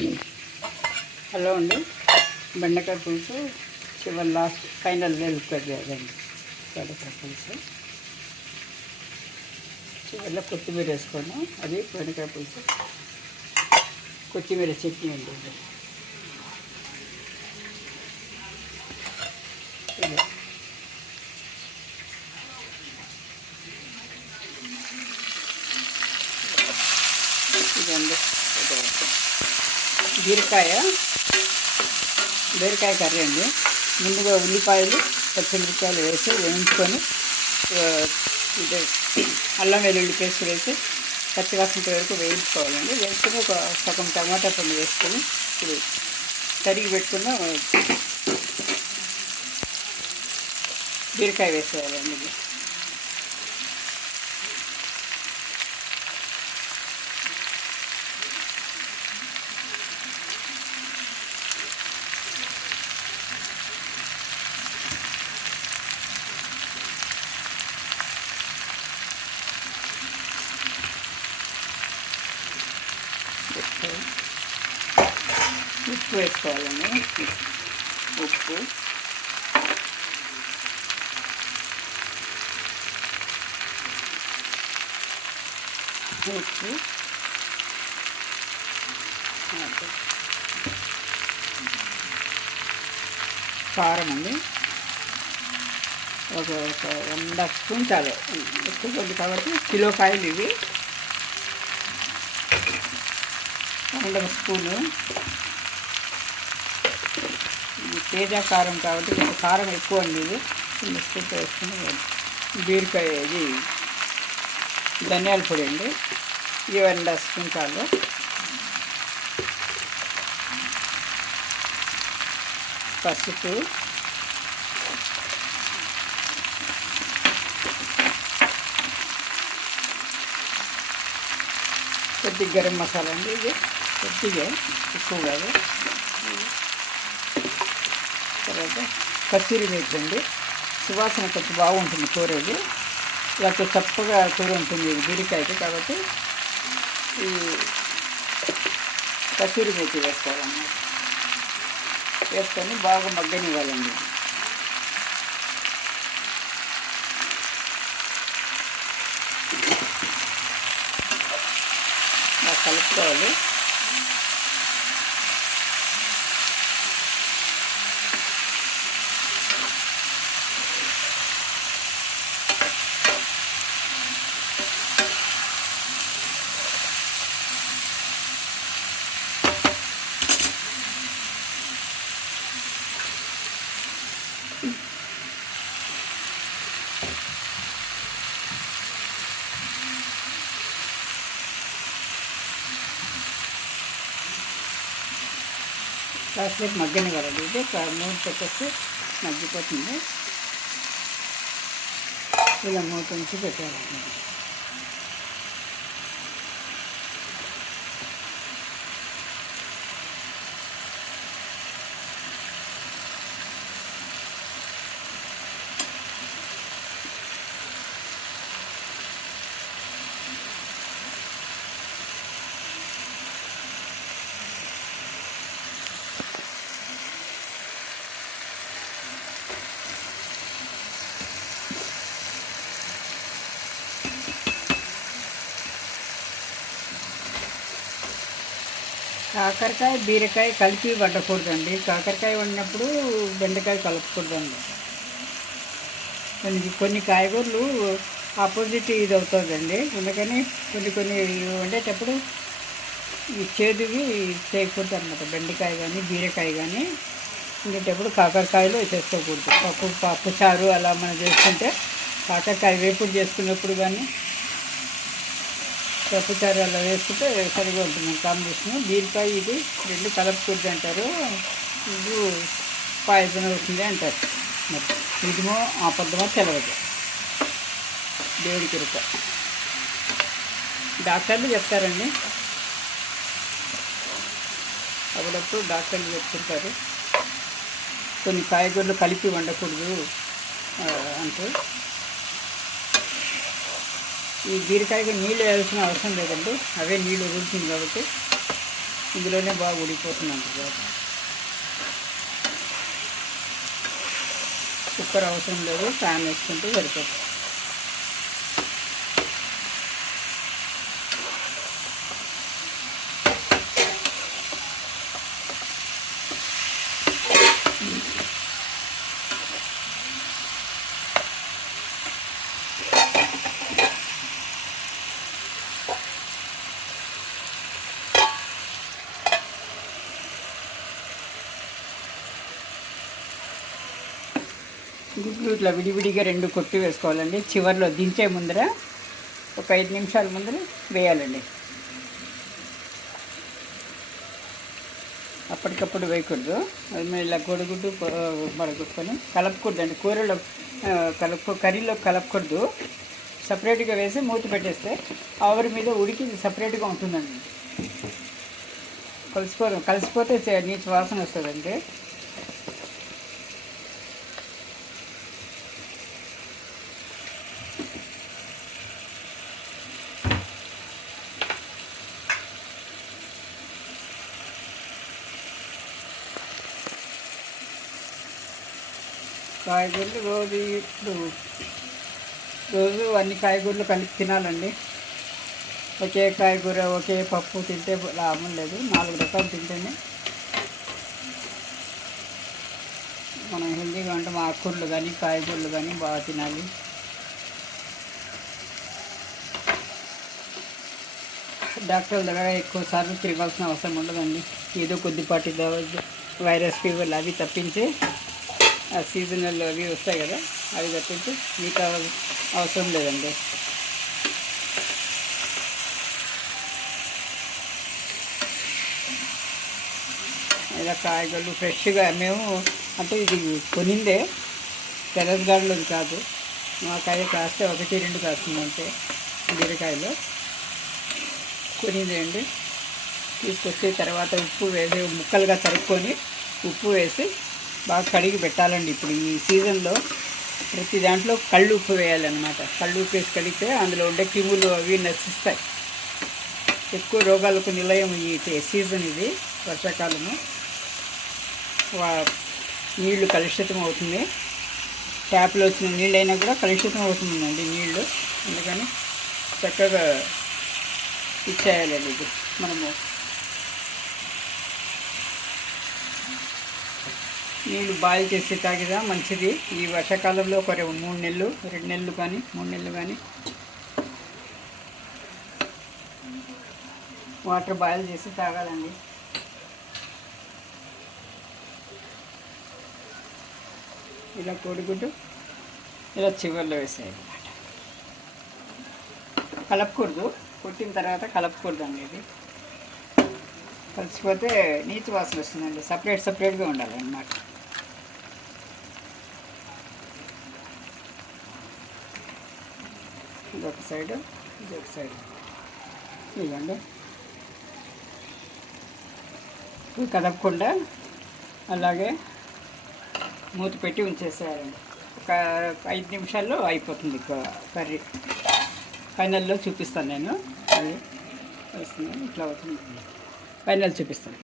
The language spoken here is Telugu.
హలో అండి, బెండకాయ పులుసు చివరి లాస్ట్ ఫైనల్ వెళ్తుంది అదండి. బెండకాయ పులుసు చివరిలో కొత్తిమీర వేసుకోను. అది బెండకాయ పులుసు కొత్తిమీర చట్నీ అండి. ఇదండి బీరకాయ కర్రీ అండి. ముందుగా ఉల్లిపాయలు పచ్చిమిరపకాయలు వేసి వేయించుకొని ఇది అల్లం వెల్లుల్లి పేస్ట్ వేసి పచ్చివాసన వరకు వేయించుకోవాలండి. వేసుకొని ఒక సగం టమాటా పండు వేసుకొని ఇప్పుడు తరిగి పెట్టుకున్న బీరకాయ వేసేయాలండి. ఇది ఉప్పు వేసుకోవాలండి. ఉప్పు ఉప్పు కారం అండి. ఒక 1.5 స్పూన్ చాలు. ఎక్కువ కొద్ది కాబట్టి కిలో కాయలు ఇవి. 1.5 స్పూను. ఇది తేజ కారం కాబట్టి కొంచెం కారం ఎక్కువ అండి. ఇది చిన్న స్పూన్ వేసుకుని బీరకాయ ఇది ధనియాల పొడి అండి. ఇది 1.5 స్పూన్ చాలు. పసుపు, కొద్దిగా గరం మసాలా అండి. ఇది కొద్దిగా ఎక్కువ కాదు. తర్వాత కస్తూరి మేతి అండి. సువాసన కొంచెం బాగుంటుంది కూర. ఇది లేకపోతే చప్పగా కూర ఉంటుంది ఇది బీరకాయకి, కాబట్టి ఈ కస్తూరి మేతి వేసుకోవాలన్నమాట. వేసుకొని బాగా మగ్గనివ్వాలండి. బాగా కలుపుకోవాలి. కాసేపు మగ్గనివ్వాలండి. ఇది మూత పెట్టేస్తే మగ్గిపోతుంది. ఇలా మూత ఉంచి పెట్టాలండి. కాకరకాయ బీరకాయ కలిపి వండకూడదండి. కాకరకాయ వండినప్పుడు బెండకాయ కలపకూడదండి. కొన్ని కాయగూరలు ఆపోజిట్ ఇది అవుతుందండి. అందుకని కొన్ని వండేటప్పుడు ఈ చేదువి చేయకూడదు అన్నమాట. బెండకాయ కానీ బీరకాయ కానీ వండేటప్పుడు కాకరకాయలు చేసుకోకూడదు. పప్పు చారు అలా మనం చేసుకుంటే కాకరకాయ వేపుడు చేసుకున్నప్పుడు కానీ పప్పుచారు అలా వేసుకుంటే సరిగా ఉంటుంది కాంబినేషన్. బీరకాయ ఇది రెండు కలపకూడదు అంటారు. ఇది పాయసం అవుతుంది అంటారు. మరి ఇదిమో అబద్ధమో తెలవదు. దేవుడి కృప. డాక్టర్లు చెప్తారండి, అప్పుడప్పుడు డాక్టర్లు చెప్తుంటారు కొన్ని కాయగూరలు కలిపి వండకూడదు అంటూ. ఈ బీరకాయకి నీళ్ళు వేయాల్సిన అవసరం లేదండి, అవే నీళ్ళు వదులుతుంది కాబట్టి ఇందులోనే బాగా ఉడికిపోతుందండి బాగా. కుక్కర్ అవసరం లేదు, ప్యాన్ వేసుకుంటే సరిపోతుంది. గుడ్లు ఇట్లా విడివిడిగా 2 కొట్టి వేసుకోవాలండి. చివరిలో దించే ముందర ఒక 5 నిమిషాల ముందర వేయాలండి. అప్పటికప్పుడు వేయకూడదు. అది మేము ఇలా కోడిగుడ్డు మడగొట్టుకొని కలపకూడదండి. కూరలో కర్రీలో కలపకూడదు. సపరేట్గా వేసి మూత పెట్టేస్తే ఆవిరి మీద ఉడికి సపరేట్గా ఉంటుందండి. కలిసిపోతే నీచు వాసన వస్తుందండి. కాయగూరలు రోజు అన్ని కాయగూరలు కలిపి తినాలండి. ఒకే కాయగూర ఒకే పప్పు తింటే లాభం లేదు. 4 రకాలు తింటేనే మనం హెల్తీగా ఉంటాం. ఆకుకూరలు కానీ కాయగూరలు కానీ బాగా తినాలి. డాక్టర్ల దగ్గర ఎక్కువసార్లు తిరగాల్సిన అవసరం ఉండదండి. ఏదో కొద్దిపాటి వైరస్ ఫీవర్లు అవి తప్పించి ఆ సీజనల్ అవి వస్తాయి కదా, అవి తప్పించి మిగతా అవసరం లేదండి. ఇలా కాయగూరలు ఫ్రెష్గా మేము అంటే ఇది కొనిందే, టెర్రస్ గార్డెన్లోది కాదు. మా కాయ కాస్తే 1-2 కాస్తుందంటే బీరకాయలు కొనిందే అండి. తీసుకొచ్చి తర్వాత ఉప్పు వేసి ముక్కలుగా తరుక్కొని ఉప్పు వేసి బాగా కడిగి పెట్టాలండి. ఇప్పుడు ఈ సీజన్లో ప్రతి దాంట్లో కళ్ళు ఉప్పు వేయాలన్నమాట. కళ్ళు ఉప్పు వేసి కడిగితే అందులో ఉండే క్రిములు అవి నశిస్తాయి. ఎక్కువ రోగాలకు నిలయం ఈ సీజన్ ఇది, వర్షాకాలము. నీళ్లు కలుషితం అవుతుంది. ట్యాప్లో వచ్చిన నీళ్ళైనా కూడా కలుషితం అవుతుందండి నీళ్ళు. అందుకని చక్కగా ఇచ్చేయాలండి. ఇది మనము నీళ్ళు బాయిల్ చేసి తాగిదా మంచిది. ఈ వర్షాకాలంలో ఒక 3 నెలలు 2 నెలలు కానీ 3 నెలలు కానీ వాటర్ బాయిల్ చేసి తాగాలండి. ఇలా కోడిగుడ్డు ఇలా చివర్లో వేసేయాలన్నమాట. కలపకూడదు, కొట్టిన తర్వాత కలపకూడదు అండి. ఇది కలిసిపోతే నీచు వాసన వస్తుందండి. సపరేట్గా ఉండాలన్నమాట. ఇదొక సైడు, ఇదొక సైడు. ఇవ్వండి. కదపకుండా అలాగే మూత పెట్టి ఉంచేసేయాలండి. ఒక 5 నిమిషాల్లో అయిపోతుంది కర్రీ. ఫైనల్లో చూపిస్తాను నేను. అది వస్తుంది, ఇట్లా అవుతుంది. ఫైనల్ చూపిస్తాను.